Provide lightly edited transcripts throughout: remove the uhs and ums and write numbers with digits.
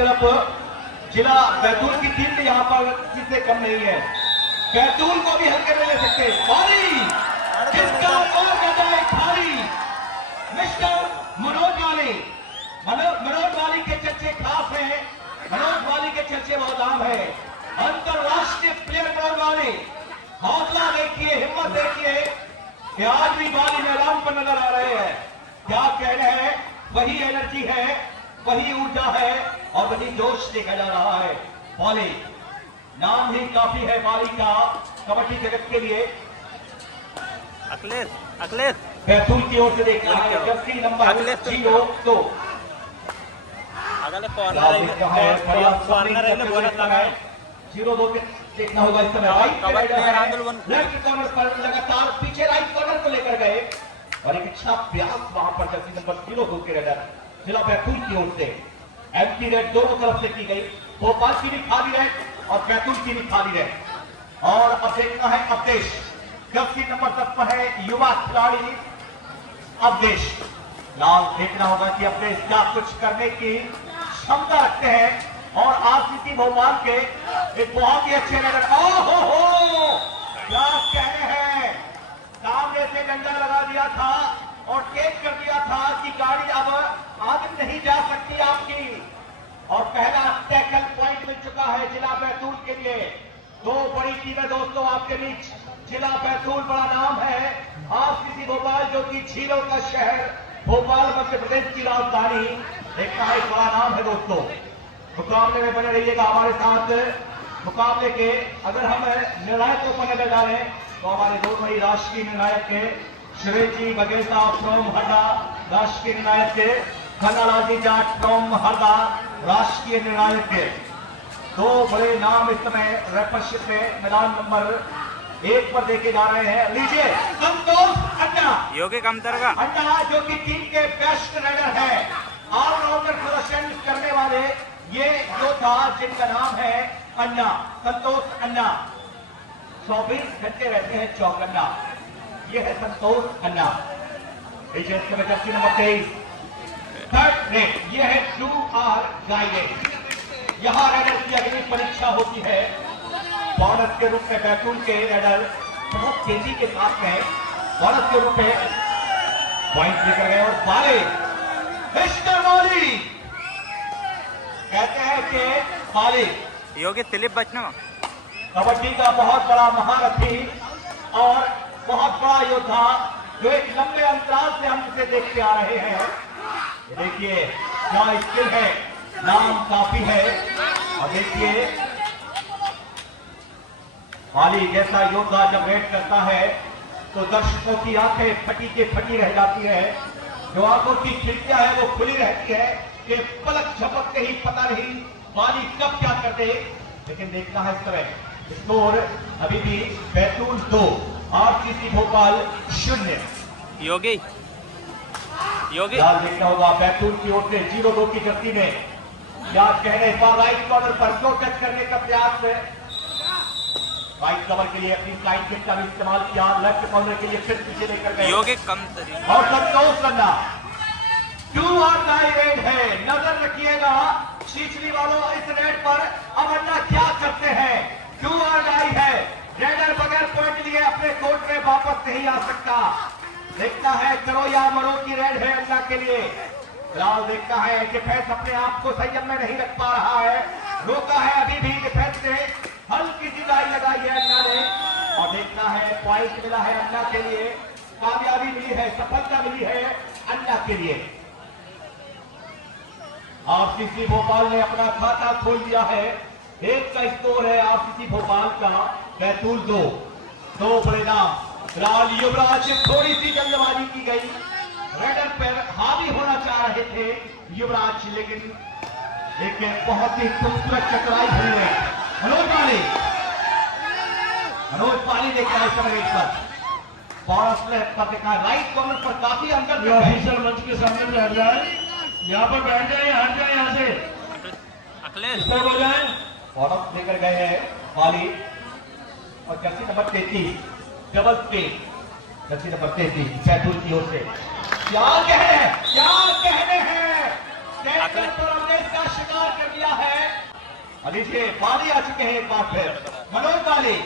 तरफ जिला बैतूल की टीम भी यहाँ पर किसी से कम नहीं है। बैतूल को भी हल्के में ले सकते। जिसका और गजाए खाली मिस्टर मनोज वाली। मनोज वाली के चर्चे खास हैं। मनोज वाली के चर्चे बहुत आम है। अंतरराष्ट्रीय प्लेयर मनोज वाली। हौसला देखिए, हिम्मत देखिए कि आज भी वाली मैदान पर नजर आ रहे हैं। क्या कहना है, वही एनर्जी है, वही ऊर्जा है और वही जोश देखा जा रहा है। वाली नाम ही काफी है वाली का कबड्डी जगत के लिए। अखिलेश बैतूल की ओर से देखना है जर्सी नंबर 02। देखना होगा इस समय लेफ्ट कॉर्नर पर लगातार पीछे राइट कॉर्नर को लेकर गए और एक अच्छा प्रयास वहां पर जर्सी नंबर 02 के रेडर जिला बैतूल की ओर से एमपी रेड दोनों तरफ से की गई। भोपाल की भी खाली रेड और बैतूल की भी खाली रेड। और अब देखना है अवधेश। जर्सी नंबर 10 पर है युवा खिलाड़ी अवधेश। लाल देखना होगा कि अवधेश क्या कुछ करने की क्षमता रखते हैं। और आरसीसी भोपाल के एक बहुत ही अच्छे रेडर। क्या कहने हैं, सामने से डंडा लगा दिया था और टेक कर दिया था कि गाड़ी अब आगे नहीं जा सकती आपकी। और पहला टैकल पॉइंट मिल चुका है जिला बैतूल के लिए। दो बड़ी टीमें दोस्तों आपके बीच। जिला बैतूल बड़ा नाम है, आरसीसी भोपाल जो कि झीलों का शहर भोपाल मध्य प्रदेश की राजधानी। देखना है बड़ा नाम है दोस्तों। मुकाबले में बने रहिएगा हमारे साथ। मुकाबले के अगर हम निर्णायकों पर नजर डालें तो हमारे दोनों ही राष्ट्रीय निर्णायक के सुरेश जी बघेल फ्रॉम हरदा, राष्ट्रीय निर्णायक के खन्नालाल जी जाट फ्रॉम हरदा, राष्ट्रीय निर्णायक के दो बड़े नाम इस समय रेफरशिप में मैदान नंबर 1 पर देखे जा रहे हैं। लीजिए संतोष अन्ना, योगी कमतरगा अन्ना जो कि टीम के बेस्ट रेडर है, ऑलराउंडर प्रदर्शन करने वाले ये योद्धा जिनका नाम है अन्ना, संतोष अन्ना। 24 घंटे रहते हैं चौकन्ना। ये है Santosh Anna. Jersey number 23 third raid. ये है 2R गाइडेड। यहाँ रेडर की अगली परीक्षा होती है। बोनस के रूप में बैतूल के रेडर बहुत तेजी के साथ में बोनस के रूप में पॉइंट लेकर गए। और बाले मिस्टर वाली कहते हैं कि वाली योगी दिलीप बचना कबड्डी का बहुत बड़ा महारथी और बहुत बड़ा योद्धा जो एक लंबे अंतराल से हम इसे देखते आ रहे हैं। देखिए क्या स्किल है, नाम काफी है। और देखिए वाली जैसा योद्धा जब रेड करता है तो दर्शकों की आंखें फटी के फटी रह जाती है। जो आंखों की खिड़कियां है वो खुली रहती है कि पलक झपकते ही पता नहीं वाली कब क्या कर दे। लेकिन देखना है इस तरह स्कोर अभी भी बैतूल 2 आरसीसी भोपाल 0। योगी देखना होगा बैतूल की ओर से 0-2 की जर्सी में क्या कहने पर राइट कॉर्नर पर दो टच करने का प्रयास है। राइट कवर के लिए अपनी फ्लाइट किट का भी इस्तेमाल किया। लेफ्ट कॉर्नर के लिए फिर पीछे लेकर गए योगी कम और संतोष करना 2R रेड है। नजर रखिएगा छिछली वालों इस रेड पर। अब अन्ना क्या करते हैं, 2R है। रेडर बगैर पॉइंट लिए अपने कोर्ट में वापस नहीं आ सकता। देखना है करो या मरो की रेड है अन्ना के लिए। फिलहाल देखता है डिफेंस अपने आप को संयम में नहीं रख पा रहा है। रोका है अभी भी डिफेंस ने, हल्की सी दाई लगाई है अन्ना ने। और देखना है पॉइंट मिला है अन्ना के लिए, कामयाबी मिली है, सफलता मिली है अन्ना के लिए। आरसीसी भोपाल ने अपना खाता खोल दिया है। 1 का स्कोर है आरसीसी भोपाल का, बैतूल 2। दो बड़े नाम फिलहाल युवराज थोड़ी सी जल्दबाजी की गई। रेडर पर हावी होना चाह रहे थे युवराज, लेकिन एक बहुत ही खूबसूरत चतुराई भरी है। मनोज पाली देखा है समय पर बॉस पर देखा राइट कॉर्नर पर काफी अंदर ऑफिसर मंच के सामने में हट जाए, यहाँ पर बैठ जाए, हट जाए यहाँ से अखिलेश हो जाए। बॉलर लेकर गए हैं पाली और जर्सी नंबर 33 डबल पे जर्सी नंबर 33 बैतूल की ओर से। क्या कहने हैं, क्या कहने हैं, शिकार कर लिया है। और देखिए बाली आ चुके हैं एक बार फिर, मनोज बाली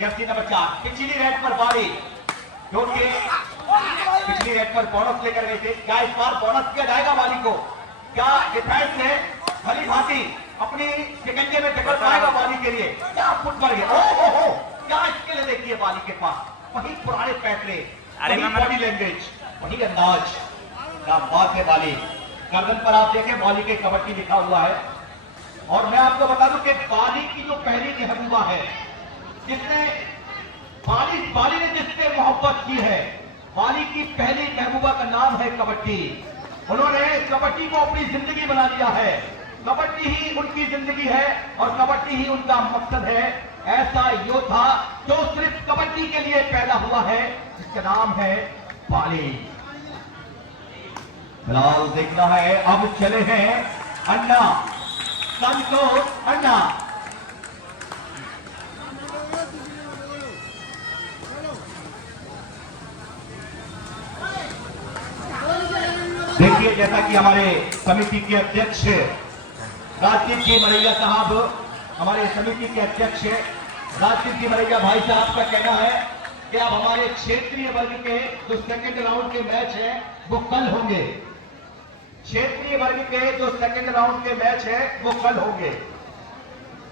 जर्सी नंबर 4, पिछली रेड पर बाली जो कि पिछली रेड पर बोनस लेकर गए थे। क्या इस बार बोनस किया जाएगा बाली को? क्या डिफेंस ने भली भांति अपनी शिकंजे में टक्कर पाएगा बाली के लिए? क्या फुट पड़ गया, ओ क्या स्किल देखिए बाली के पास, वही पुराने फैसले, वही बॉडी लैंग्वेज, वही अंदाज, क्या बात है बाली। गर्दन पर आप देखें बाली के कबड्डी लिखा हुआ है। और मैं आपको बता दूं कि बाली की जो पहली महबूबा है, जिसने बाली ने जिससे मोहब्बत की है, बाली की पहली महबूबा का नाम है कबड्डी। उन्होंने कबड्डी को अपनी जिंदगी बना लिया है, कबड्डी ही उनकी जिंदगी है और कबड्डी ही उनका मकसद है। ऐसा योद्धा जो सिर्फ कबड्डी के लिए पैदा हुआ है, जिसका नाम है बाली। फिलहाल देखना है, अब चले हैं अन्ना, संतोष अन्ना। देखिए जैसा कि हमारे समिति के अध्यक्ष राजदीप जी मरैया साहब, हमारे समिति के अध्यक्ष राजदीप जी मरैया भाई साहब का कहना है कि अब हमारे क्षेत्रीय वर्ग के जो सेकंड राउंड के मैच है वो कल होंगे। क्षेत्रीय वर्ग के जो सेकंड राउंड के मैच है वो कल होंगे।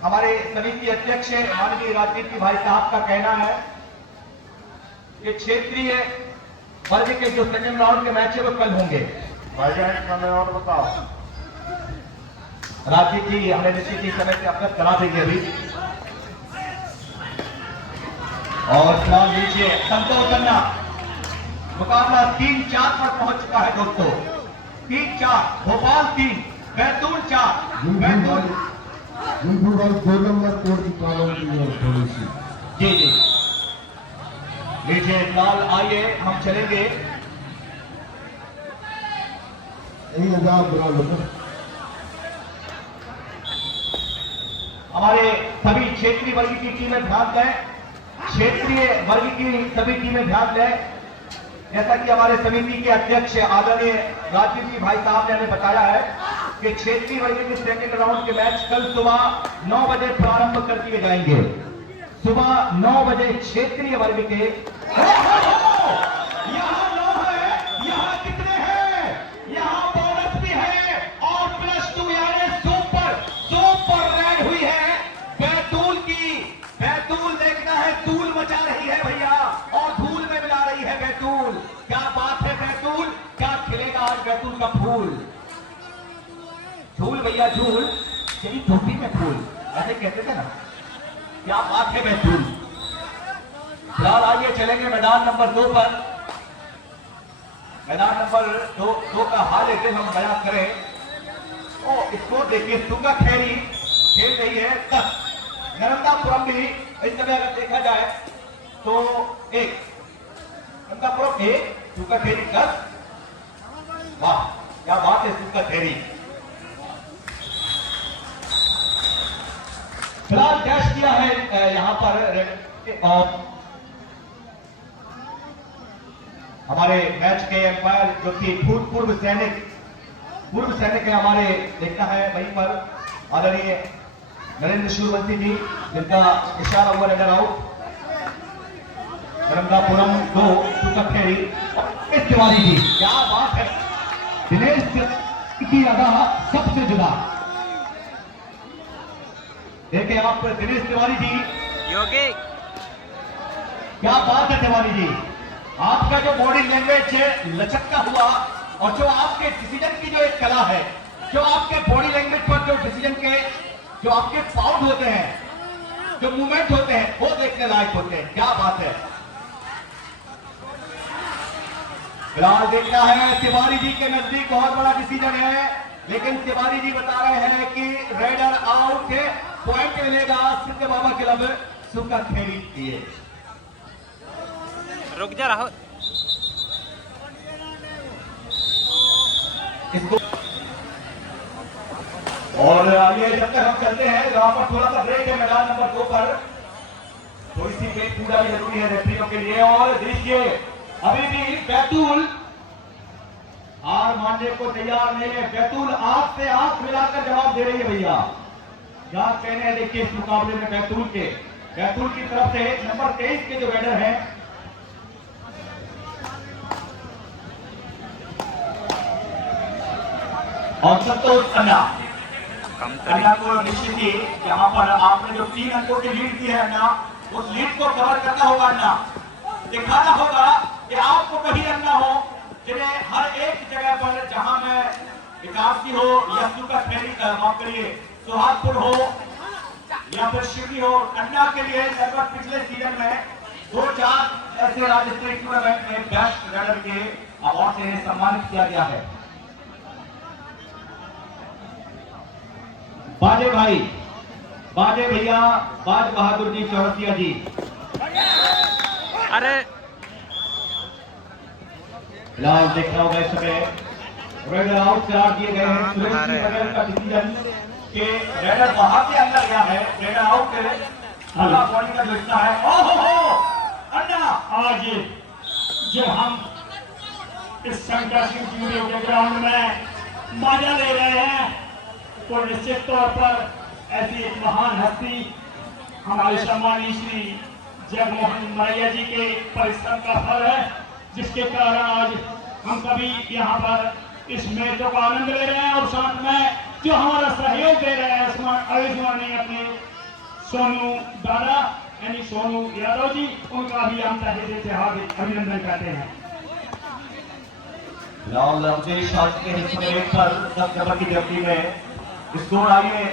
हमारे समिति अध्यक्ष माननीय राजदीप जी भाई साहब का कहना है कि क्षेत्रीय वर्ग के जो सेकंड राउंड के मैच है वो कल होंगे। भाईजान समय और बताओ। राजदीप जी हमें निश्चित ही समय से अवगत करा देंगे अभी। और फिलहाल लीजिए संतोष खन्ना, मुकाबला 3-4 पर पहुंच चुका है दोस्तों। 3-4, भोपाल 3, बैतूल 4। बैतूल 2 नंबर कोर्ट की कॉलम की है थोड़ी सी। जी जी लीजिए फिलहाल आइए हम चलेंगे। 1000 बुला लो। हमारे सभी क्षेत्रीय वर्ग की टीमें ध्यान दें, क्षेत्रीय वर्ग की सभी टीमें ध्यान दें। जैसा कि हमारे समिति के अध्यक्ष आदरणीय राजीव जी भाई साहब ने हमें बताया है कि क्षेत्रीय वर्ग के सेकंड राउंड के मैच कल सुबह 9 बजे प्रारंभ कर दिए जाएंगे। सुबह 9 बजे क्षेत्रीय वर्ग के। यहाँ 9 है, यहाँ कितने हैं? यहाँ बोनस भी है और +2 यानी सुपर रैंक हुई है बैतूल की। बैतूल देखना है, धूल मचा रही है भैया और धूल में मिला रही है बैतूल। क्या बात है बैतूल, क्या खिलेगा आज बैतूल का फूल? झूल भैया झूल, यही धोती में फूल, ऐसे कहते थे ना। क्या बात है बैतूल। फिलहाल आइए चलेंगे मैदान नंबर 2 पर। मैदान नंबर 2 का हाल एक हम बयान करें। ओ इसको देखिए, सुगा खैरी खेल रही है 10, नर्मदापुरम भी इस समय अगर देखा जाए तो 1, नर्मदापुरम 1, सुगा खैरी 10। वाह क्या बात है सुगा खैरी। फिलहाल डैश किया है यहां पर और हमारे मैच के एम्पायर जो कि पूर्व सैनिक है हमारे, देखना है वहीं पर आदरणीय नरेंद्र सूर्यवंशी जी, जिनका इशारा हुआ रनर आउट। नर्मदापुरम 2, सुखखेरी। दिनेश तिवारी जी, क्या बात है, दिनेश की अदा सबसे जुदा। देखिए आप दिनेश तिवारी जी, योगी क्या बात है तिवारी जी, आपका जो बॉडी लैंग्वेज है लचकता हुआ और जो आपके डिसीजन की जो एक कला है, जो आपके बॉडी लैंग्वेज पर जो डिसीजन के जो आपके पाउंड होते हैं, जो मूवमेंट होते हैं, वो देखने लायक होते हैं। क्या बात है। फिलहाल देखना है तिवारी जी के नजदीक बहुत बड़ा डिसीजन है, लेकिन तिवारी जी बता रहे हैं कि रेडर आउट है, पॉइंट मिलेगा सिद्ध बाबा क्लब सुखा खेरी दिए। रुक जा राहुल। इसको और आइए जब तक हम चलते हैं जहां पर थोड़ा सा ब्रेक है मैदान नंबर 2 पर, थोड़ी सी ब्रेक पूरा भी जरूरी है रेफरियों के लिए। और देखिए अभी भी बैतूल हार मानने को तैयार नहीं है। बैतूल आंख से आंख मिलाकर जवाब दे रही है भैया। क्या कहने हैं देखिए इस मुकाबले में बैतूल की तरफ से नंबर 23 के जो बैटर हैं और संतोष अन्ना को निश्चित ही यहाँ पर आपने जो 3 अंकों की लीड दी है अन्ना, उस लीड को कवर करना होगा अन्ना, दिखाना होगा कि आपको कहीं अन्ना हो जिन्हें हर एक जगह पर जहां में विकास की हो या का फेरी माफ करिए सुहागपुर हो या फिर शिवरी हो, अन्ना के लिए लगभग पिछले सीजन में 2-4 ऐसे राज्य स्तरीय टूर्नामेंट में बेस्ट रेडर के अवार्ड से सम्मानित किया गया है। बाजे भाई, बाजे भैया, बाज बहादुर जी चौरसिया जी। अरे फिलहाल देखना होगा इस समय रेडर आउट करार दिए गए हैं। सुरेश जी बगैर का डिसीजन के रेडर बाहर से अंदर गया है। रेडर आउट अगला बॉलिंग का जो हिस्सा है, ओहो अन्ना, आज जब हम इस शंकर सिंह स्टूडियो के ग्राउंड में मजा ले रहे हैं तो निश्चित तौर पर ऐसी एक महान हस्ती हमारे सम्मानीय श्री जगमोहन मरैया जी के परिश्रम का फल है, जिसके कारण आज हम सभी यहाँ पर इस मैचों का आनंद ले रहे हैं और साथ में जो हमारा सहयोग दे रहे हैं आयुष्मानी अपने सोनू दादा यानी सोनू यादव जी, उनका भी हम तहे से हार्दिक अभिनंदन करते हैं। फिलहाल रमजेश शॉट के हिस्से में एक पर 10 नंबर की जर्सी में स्कोर आइए।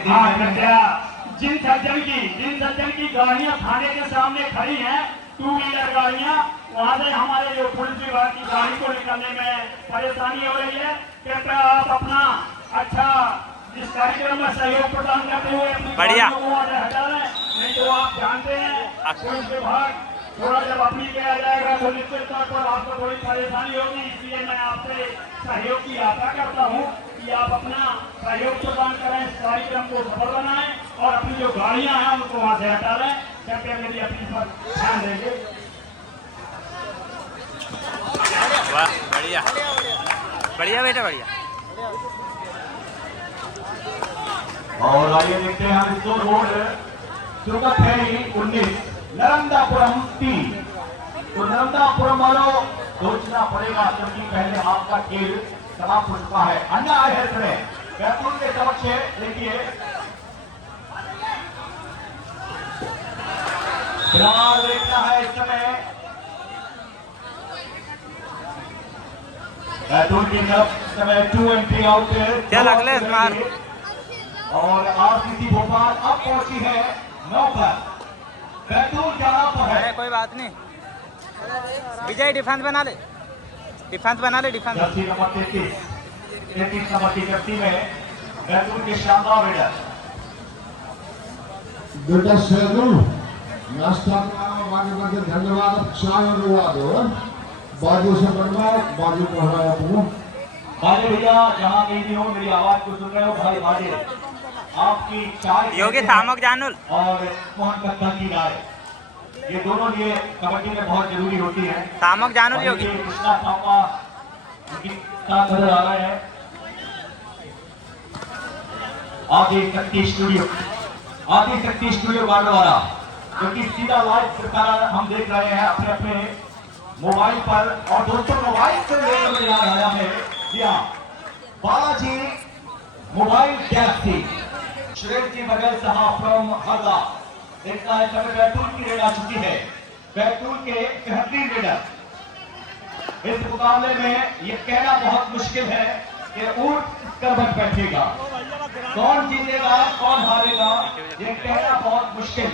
जिन सज्जन की गाड़ियां थाने के सामने खड़ी हैं, 2 व्हीलर गाड़ियां, वहां से हमारे जो पुलिस विभाग की गाड़ी को निकलने में परेशानी हो रही है, कृपया आप अपना अच्छा इस कार्यक्रम में सहयोग प्रदान करते हुए अपनी बढ़िया गाड़ियों को वहां से हटा लें। नहीं तो आप जानते हैं पुलिस विभाग थोड़ा जब अपनी किया जाएगा तो निश्चित तौर पर आपको थोड़ी परेशानी होगी, इसलिए मैं आपसे सहयोग की आशा करता हूँ कि आप अपना सहयोग प्रदान करें, इस कार्यक्रम को सफल बनाएं और अपनी जो गाड़ियां हैं उनको वहां से हटा लें। कृपया मेरी अपील पर ध्यान देंगे। वाह, बढ़िया बढ़िया बेटा, बढ़िया। और आइए देखते हैं हम स्कोर बोर्ड। सुरगत फेरी 19, नर्मदापुरम 3। तो नर्मदापुरम वालों सोचना पड़ेगा क्योंकि पहले आपका खेल समाप्त हो चुका है। अन्ना आए हैं इसमें बैतूल के समक्ष देखिए फिलहाल देखना है इस समय बैतूल की तरफ इस समय 2 एंट्री आउट क्या लगले मार। और आरसीसी भोपाल अब पहुंची है 9 पर। बैतूल 11 पर है। अरे कोई बात नहीं, विजय डिफेंस बना ले, डिफेंस बना ले, डिफेंस। जर्सी नंबर 33 नंबर की जर्सी में बैतूल के शानदार रेडर बेटा सैदुल नाश्ता बाकी बाकी धन्यवाद चाय और रुआ दो बाजू से बनवाओ बाजू पढ़ाया तुम बाजे भैया जहाँ कहीं भी हो मेरी आवाज को सुन रहे हो भाई बाजे आपकी चाय योगी सामक जानूल और मोहन कत्ता की राय ये दोनों लिए कबड्डी में बहुत जरूरी होती है। सामक जानूल योगी कृष्णा पापा उनकी साथ नजर आ रहे हैं। आगे शक्ति स्टूडियो बांडवारा क्योंकि सीधा लाइव प्रसारण हम देख रहे हैं अपने अपने मोबाइल पर और दोस्तों मोबाइल से लेकर आया है बालाजी मोबाइल गैलेक्सी सुरेश जी बगैर साहब फ्रॉम हरदा। देखता है समय बैतूल की रेड आ चुकी है। बैतूल के 73 रेडर इस मुकाबले में ये कहना बहुत मुश्किल है कि ऊंट कर बच बैठेगा, कौन जीतेगा कौन हारेगा ये कहना बहुत मुश्किल।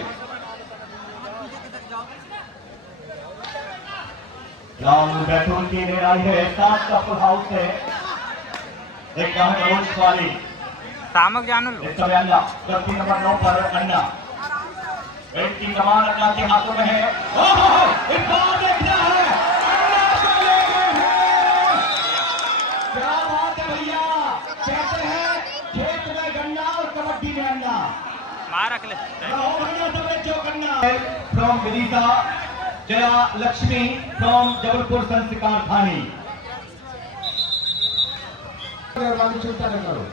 बैतूल की रेड आई है 7 का फुल हाउस है। एक रोज वाली सामक जानूल इस समय अन्ना गलती नंबर 9 पर अन्ना बैट की कमान अन्ना के हाथों में है। एक बार देखना है क्या बात है भैया, कहते हैं खेत में गन्ना और कबड्डी में अन्ना मार रख ले। फ्रॉम विदिशा जया लक्ष्मी फ्रॉम जबलपुर संस्कार थानी मेहरबानी चिंता न करो।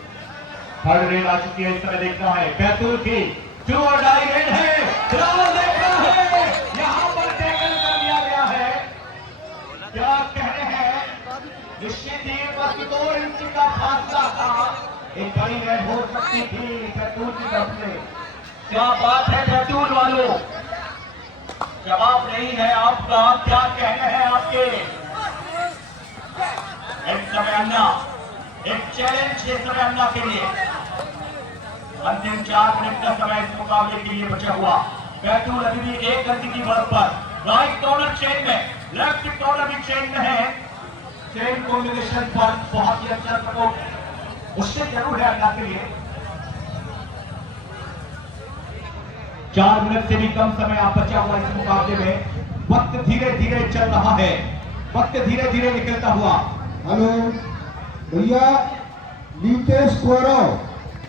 थर्ड रेड आ चुकी है, इस समय देखना है बैतूल की जो डाई रेड है, फिलहाल देखना है यहाँ पर टैकल कर लिया गया है। क्या कहने हैं, निश्चित ही बस 2 इंच का फासला था, एक बड़ी रेड हो सकती थी बैतूल की तरफ से। क्या बात है बैतूल वालों, जवाब नहीं है आपका, क्या कहने हैं आपके। एक समय अन्ना, एक चैलेंज इस समय अन्ना के लिए। अंतिम 4 मिनट का समय इस मुकाबले के लिए बचा हुआ। बैतूल अभी भी 1 गति की बढ़त पर राइट कॉर्नर चेन में, लेफ्ट कॉर्नर भी चेन में है। चेन कॉम्बिनेशन पर बहुत ही अच्छा सपोर्ट उससे जरूर है अन्ना के लिए। 4 मिनट से भी कम समय आप बचा हुआ इस मुकाबले में। वक्त धीरे धीरे चल रहा है, वक्त धीरे धीरे निकलता हुआ। हेलो भैया, नीतेश गौरव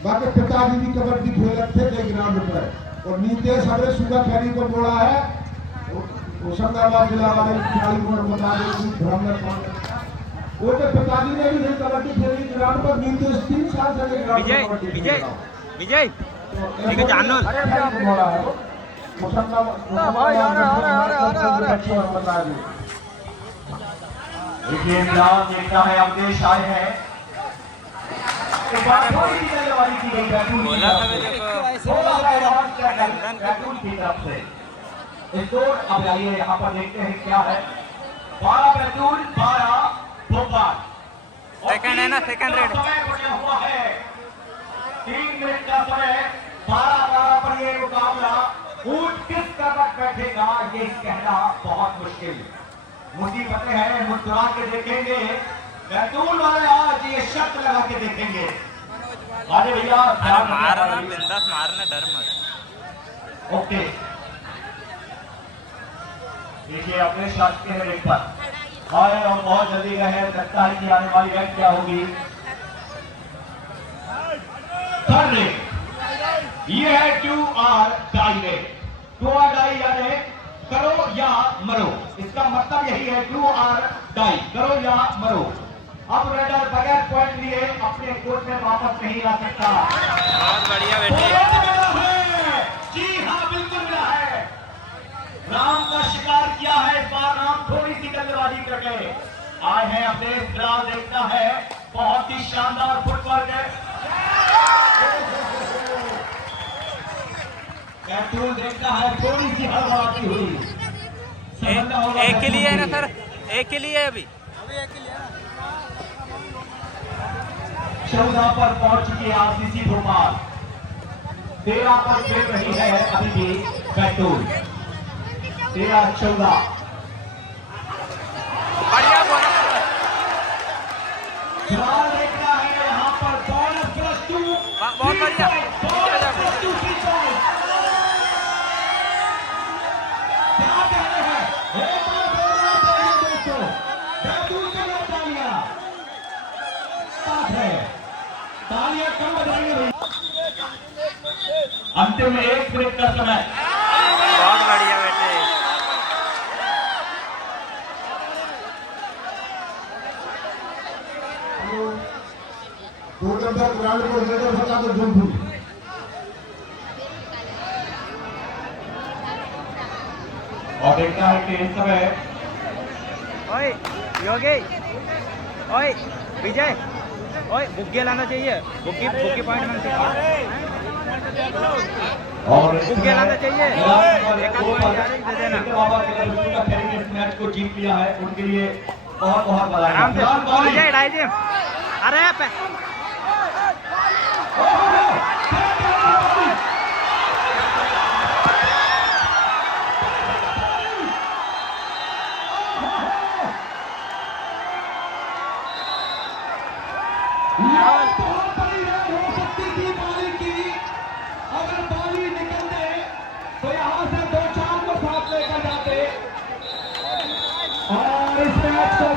बाकी पिताजी भी कबड्डी खेलते थे कई ग्राउंड पर, और नीतेश हमारे सुबह खैरी को बोला है होशंगाबाद जिला वाले खिलाड़ी को बता दें भ्रमण वो तो पिताजी ने भी कबड्डी खेली ग्राउंड पर। नीतेश 3 साल से ग्राउंड विजय पर विजय विजय ठीक है जानल बोला है देखिए मिलान देखता है, अवधेश आए हैं। बोला था बैतूल की तरफ से स्कोर अब आइए यहाँ पर देखते हैं क्या है। 12 बैतूल 12 भोपाल। सेकंड है ना, सेकंड रेड समय बचा हुआ है 3 मिनट का समय। 12-12 पर ये मुकाबला ऊंट किस तरफ बैठेगा ये कहना बहुत मुश्किल। मुसीबतें हैं, मुस्कुरा के देखेंगे बैतूल वाले, आज ये शर्त लगा के देखेंगे। अरे भैया मारना बिंदास मारना, डर मत। ओके देखिए अपने शर्त के रेड पर आए और बहुत जल्दी रहे, लगता है कि आने वाली रेड क्या होगी। थर्ड रेड ये है 2R die red. 2R die यानी करो या मरो, इसका मतलब यही है 2R डाई, करो या मरो। अब रेडर बगैर पॉइंट लिए अपने कोर्ट में वापस नहीं आ सकता। बहुत बढ़िया बेटे, जी हाँ बिल्कुल मिला है। राम का शिकार किया है इस बार, राम थोड़ी सी गलबाजी करके आए हैं अपने फिलहाल देखता है बहुत ही शानदार फुटवर्क है। बैतूल देखता है थोड़ी सी हड़बड़ाती हुई। एक के लिए है ना सर, एक के लिए अभी 14 पर पहुंच चुकी है आरसीसी भोपाल। 13 पर खेल रही है अभी भी बैतूल। 13-14 बढ़िया बोला। सवाल देखना है यहाँ पर बोनस प्लस 2 बहुत बढ़िया। क्या कह रहे हैं, एक बार बोलना चाहिए दोस्तों, बैतूल के लिए तालियां साथ है, तालियां कम बजाएंगे। अंतिम 1 मिनट का समय। बहुत बढ़िया बेटे, दो नंबर ग्राउंड को लेकर बता दो झूठ। और देखना है कि इस समय ओए योगी, ओए विजय, ओए बुग्गे लाना चाहिए, बुग्गी बुग्गी पॉइंट में चाहिए, और बुग्गे लाना चाहिए, एक आध पॉइंट यार दे देना। इस मैच को जीत लिया है, उनके लिए बहुत बहुत बधाई। आराम से विजय ढाई जी, अरे हो सकती थी बाली की, अगर बाली निकलते तो यहाँ से 2-4 को साथ लेकर जाते और इस मैच को